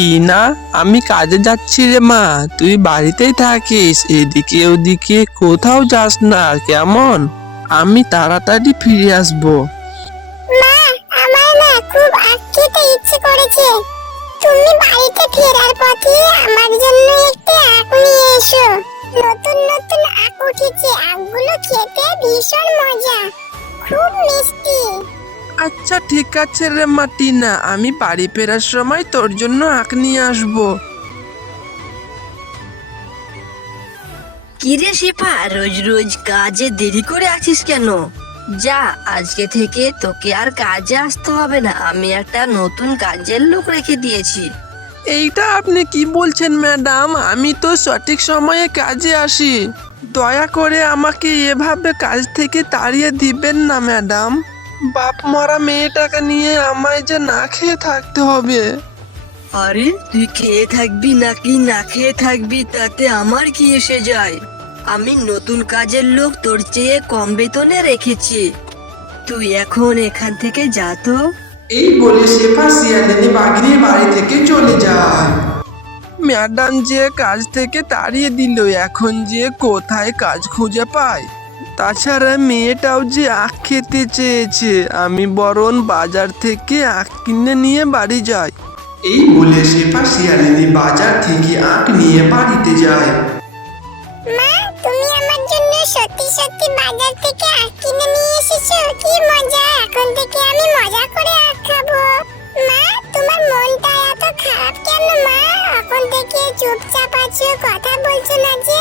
টিনা, আমি কাজে যাচ্ছি রে মা, তুই বাড়িতেই থাকিস, এদিকে ওদিকে কোথাও যাস না কেমন? আমি তাড়াতাড়ি ফিরে আসবো। মা, আমার না খুব আখ খেতে ইচ্ছে করেছে। তুমি বাড়িতে ফেরার পথে আমার জন্য একটু আখ নিয়ে এসো। নতুন নতুন আখ উঠেছে, আখগুলো খেতে ভীষণ মজা, খুব মিষ্টি। আচ্ছা ঠিক আছে রে মা টিনা, আমি বাড়ি ফেরার সময় তোর জন্য আখ নিয়ে আসবো। কিরে শিফা, রোজ রোজ কাজে দেরি করে আছিস কেন? যা, আজকে থেকে তোকে আর কাজে আসতে হবে না, আমি একটা নতুন কাজের লোক রেখে দিয়েছি। এইটা আপনি কি বলছেন ম্যাডাম? আমি তো সঠিক সময়ে কাজে আসি, দয়া করে আমাকে এভাবে কাজ থেকে তাড়িয়ে দিবেন না ম্যাডাম। বাপ মরা মেয়েটাকে নিয়ে আমায় যে না খেয়ে থাকতে হবে। আরে তুই খেয়ে থাকবি নাকি না খেয়ে থাকবি তাতে আমার কি এসে যায়? আমি নতুন কাজের লোক তোর চেয়ে কম বেতনে রেখেছি, তুই এখন এখান থেকে যা তো। এই বলে শেফা শিয়ালিনী বাঘিনীর বাড়ি থেকে চলে যায়। ম্যাডাম যে কাজ থেকে তাড়িয়ে দিল, এখন যে কোথায় কাজ খুঁজে পায়? তাছাড়া মেয়েটাও যে আখ খেতে চেয়েছে, আমি বরং বাজার থেকে আখ কিনে নিয়ে বাড়ি যাই। এই বলে শেফা শিয়ালিনী বাজার থেকে আখ নিয়ে বাড়িতে যায়। মা, তুমি আমার জন্য সত্যি সত্যি বাজার থেকে আখ কিনে নিয়ে এসেছো, কি মজা! এখন থেকে আমি মজা করে আখ খাবো। মা, তোমার মনটা এত খারাপ কেন মা? এখন থেকে চুপচাপ আছো, কথা বলছো না যে?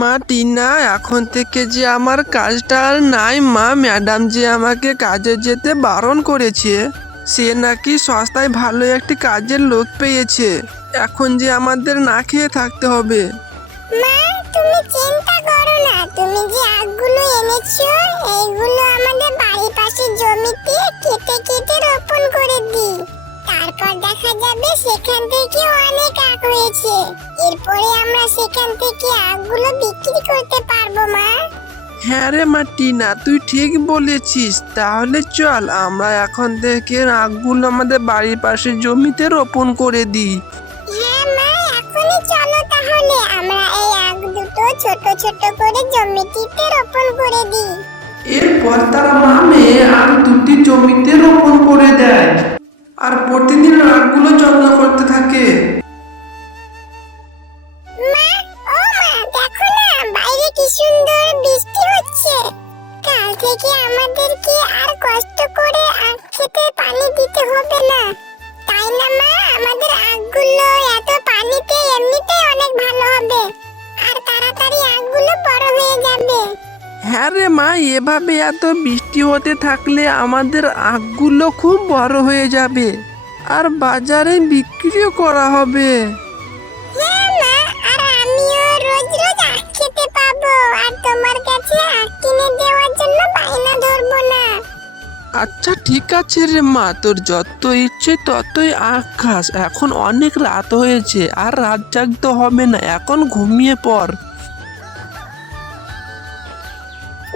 মা টিনা, এখন থেকে যে আমার কাজটা আর নাই মা, ম্যাডাম যে আমাকে কাজে যেতে বারণ করেছে, সে নাকি সস্তায় ভালো একটি কাজের লোক পেয়েছে, এখন যে আমাদের না খেয়ে থাকতে হবে। মা, তুমি চিন্তা করো না, তুমি যে আখগুলো এনেছো এইগুলো আমাদের বাড়ির পাশে জমিতে কেটে কেটে রোপণ করে দিই, তারপর দেখা যাবে সেখান থেকে অনেক আখ হয়েছে। এরপরে আমরা সেখান থেকে আখগুলো বিক্রি করতে পারবো মা। হ্যাঁ রে মা টিনা, তুই ঠিক বলেছিস, তাহলে চল আমরা এখন থেকে আখগুলো আমাদের বাড়ির পাশে জমিতে রোপণ করে দিই। হ্যাঁ মা, এখনই চলো তাহলে আমরা এই আখ দুটো ছোট ছোট করে জমিটিতে রোপণ করে দিই। এরপর তারা মা মেয়ে আখ দুটি জমিতে রোপণ করে দেয়, আর প্রতিদিন আখগুলো যত্ন করতে থাকে। মা, ও মা, দেখো না বাইরে কি সুন্দর বৃষ্টি হচ্ছে। কাল থেকে আমাদেরকে আর কষ্ট করে আখ খেতে পানি দিতে হবে না, তাই না মা? আমাদের আখগুলো এত পানিতে এমনিতেই অনেক ভালো হবে, আর তাড়াতাড়ি আখগুলো বড় হয়ে যাবে। হ্যাঁ রে মা, এভাবে এত বৃষ্টি হতে থাকলে আমাদের আখগুলো খুব বড় হয়ে যাবে, আর বাজারে বিক্রিও করা হবে। হ্যাঁ মা, আর আমিও রোজ রোজ আখ খেতে পাবো, আর তোমার কাছে আখ কিনে দেওয়ার জন্য বায়না ধরবো না। আচ্ছা ঠিক আছে রে মা, তোর যত ইচ্ছে ততই আখ খাস, এখন অনেক রাত হয়েছে, আর রাত জাগতে হবে না, এখন ঘুমিয়ে পড়।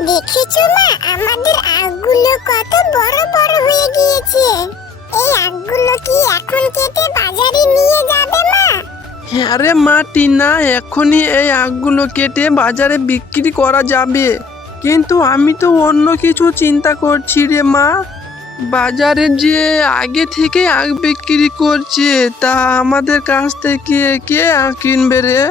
দেখেছো মা, আমাদের আখগুলো কত বড় বড় হয়ে গিয়েছে। এই আখগুলো কি এখন কেটে বাজারে নিয়ে যাবে মা? হ্যাঁ রে মা টিনা, এখনই এই আখগুলো কেটে বাজারে বিক্রি করা যাবে, কিন্তু আমি তো অন্য কিছু চিন্তা করছি রে মা। বাজারে যে আগে থেকে আখ বিক্রি করছে, তা আমাদের কাছ থেকে কে আখ কিনবে রে?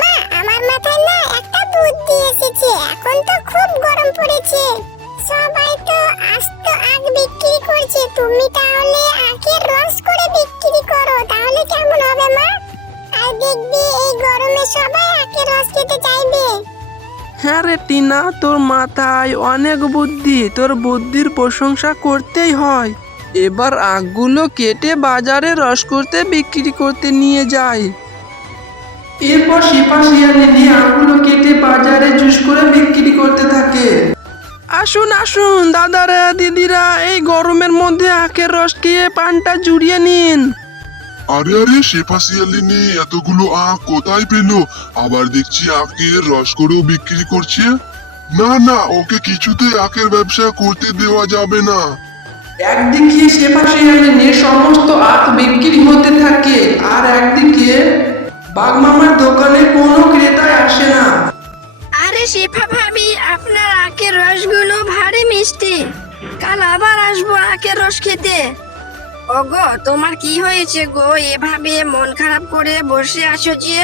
মা, আমার মাথায় না একটা বুদ্ধি এসেছে, এখন তো খুব গরম পড়েছে, সবাই তো আস্ত আখ বিক্রি করছে, তুমি তাহলে আখের রস করে বিক্রি করো, তাহলে কেমন হবে মা? আর দেখবি এই গরমে সবাই আখের রস খেতে চাইবে। হ্যাঁ রে টিনা, তোর মাথায় অনেক বুদ্ধি, তোর বুদ্ধির প্রশংসা করতেই হয়। এবার আখগুলো কেটে বাজারে রস করতে বিক্রি করতে নিয়ে যায়। এরপর শিপা শিয়ালিনী আখগুলো কেটে বাজারে জুস করে বিক্রি করতে থাকে। আসুন আসুন দাদারা দিদিরা, এই গরমের মধ্যে আখের রস খেয়ে পানটা জুড়িয়ে নিন। আরে আরে, শেফা শিয়ালিনী এতগুলো আখ কোথায় পেলো? আবার দেখছি আখের রস করেও বিক্রি করছে। না না, ওকে কিছুতেই আখের ব্যবসা করতে দেওয়া যাবে না। একদিকে শেফা শিয়ালিনীর সমস্ত আখ বিক্রি হতে থাকে আর একদিকে বাঘমামার দোকানে কোনো ক্রেতাই আসে না। আরে শেফা ভাবি, আপনার আখের রসগুলো ভারী মিষ্টি। কাল আবার আসবো আখের রস খেতে। ওগো, তোমার কি হয়েছে গো? এভাবে মন খারাপ করে বসে আছো যে?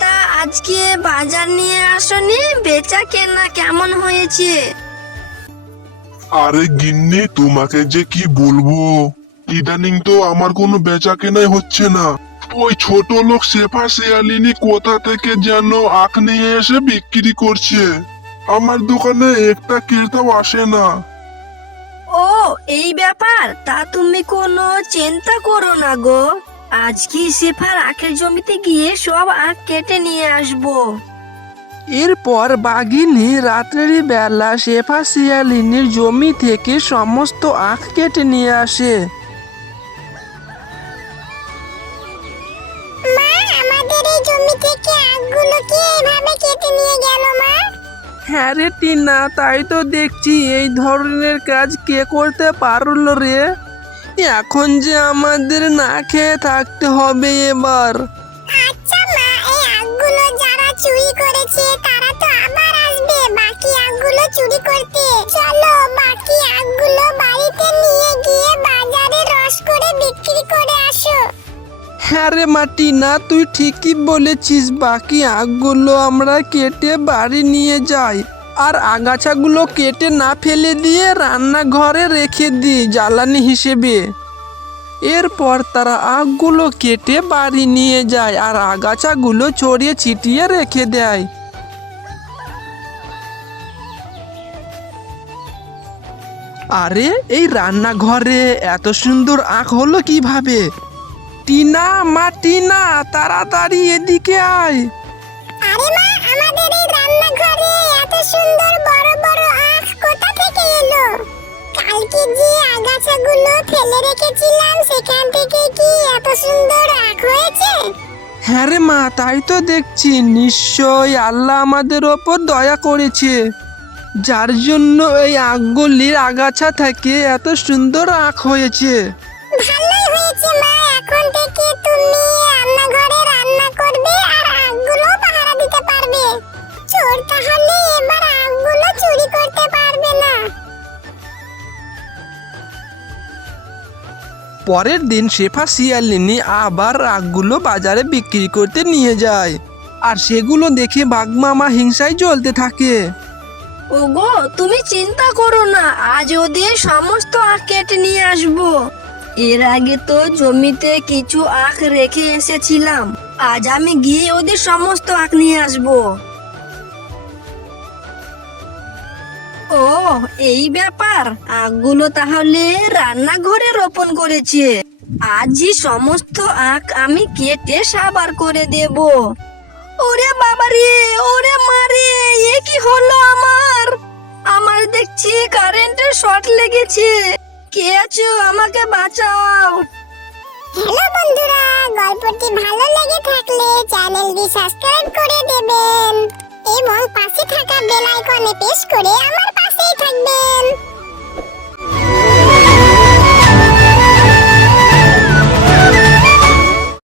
তা আজকে বাজার নিয়ে আসনি? বেচা কেনা কেমন হয়েছে? আরে গিন্নি, তোমাকে যে কি বলবো, ইদানিং তো আমার কোনো বেচা কেনাই হচ্ছে না। ওই ছোট লোক শেফা শিয়ালিনী কোথা থেকে যেন আখ নিয়ে এসে বিক্রি করছে, আমার দোকানে একটা ক্রেতাও আসে না। ও, এই ব্যাপার? তা তুমি কোনো চিন্তা করো না গো, আজকে শেফার আখের জমিতে গিয়ে সব আখ কেটে নিয়ে আসবো। এরপর বাঘিনী রাত্রের বেলা শেফা শিয়ালিনীর জমি থেকে সমস্ত আখ কেটে নিয়ে আসে। মা, আমাদের এই জমি থেকে আখগুলো কি এভাবে কেটে নিয়ে গেল মা? হ্যাঁ রে টিনা, তাই তো দেখছি। এই ধরনের কাজ কে করতে পারলো রে? এখন যে আমাদের না খেয়ে থাকতে হবে এবার। আচ্ছা মা, এই আখগুলো যারা চুরি করেছে তারা তো আবার আসবে বাকি আখগুলো চুরি করতে। চলো বাকি আখগুলো বাড়িতে নিয়ে গিয়ে বাজারে রস করে বিক্রি করে আসো। হ্যাঁ রে মাটি না, তুই ঠিকই বলেছিস। বাকি আখগুলো আমরা কেটে বাড়ি নিয়ে যাই আর আগাছাগুলো কেটে না ফেলে দিয়ে রান্নাঘরে রেখে দিই জ্বালানি হিসেবে। এরপর তারা আখগুলো কেটে বাড়ি নিয়ে যায় আর আগাছাগুলো ছড়িয়ে ছিটিয়ে রেখে দেয়। আরে, এই রান্নাঘরে এত সুন্দর আখ হলো কিভাবে? টিনা, মা টিনা, তাড়াতাড়ি এদিকে আয়। আরে মা, আমাদের এই রান্নাঘরে এত সুন্দর বড় বড় আখ কোথা থেকে এলো? কালকে যে আগাছাগুলো ফেলে রেখেছিলাম সেখান থেকে কি এত সুন্দর আখ হয়েছে? হ্যাঁ রে মা, তাই তো দেখছি। নিশ্চয় আল্লাহ আমাদের ওপর দয়া করেছে, যার জন্য এই আখগুলির আগাছা থেকে এত সুন্দর আখ হয়েছে। ভালোই হয়েছে মা, এখন থেকে তুমি রান্নাঘরে রান্না করবে আর আখগুলো পাহারা দিতে পারবে। চোর তাহলে এবার আখগুলো চুরি করতে পারবে না। পরের দিন শেফা শিয়ালিনী আবার আখগুলো বাজারে বিক্রি করতে নিয়ে যায় আর সেগুলো দেখে বাঘমামা হিংসায় জ্বলতে থাকে। ওগো, তুমি চিন্তা করো না, আজ ওদের সমস্ত আখ কেটে নিয়ে আসবো। এর আগে তো জমিতে কিছু আখ রেখে এসেছিলাম, আজ আমি গিয়ে ওদের সমস্ত আখ নিয়ে আসবো। ও, এই ব্যাপার। আখগুলো তাহলে রান্নাঘরে রোপণ করেছে। আজই সমস্ত আখ আমি কেটে সাবার করে দেব। ওরে বাবা রে, ওরে মারে, এ কি হলো আমার? আমার দেখছি কারেন্টের শর্ট লেগেছে। কে আছো, আমাকে বাঁচাও। হ্যালো বন্ধুরা, গল্পটি ভালো লেগে থাকলে চ্যানেলটি সাবস্ক্রাইব করে দেবেন এবং পাশে থাকা বেল আইকনে প্রেস করে আমার পাশেই থাকবেন।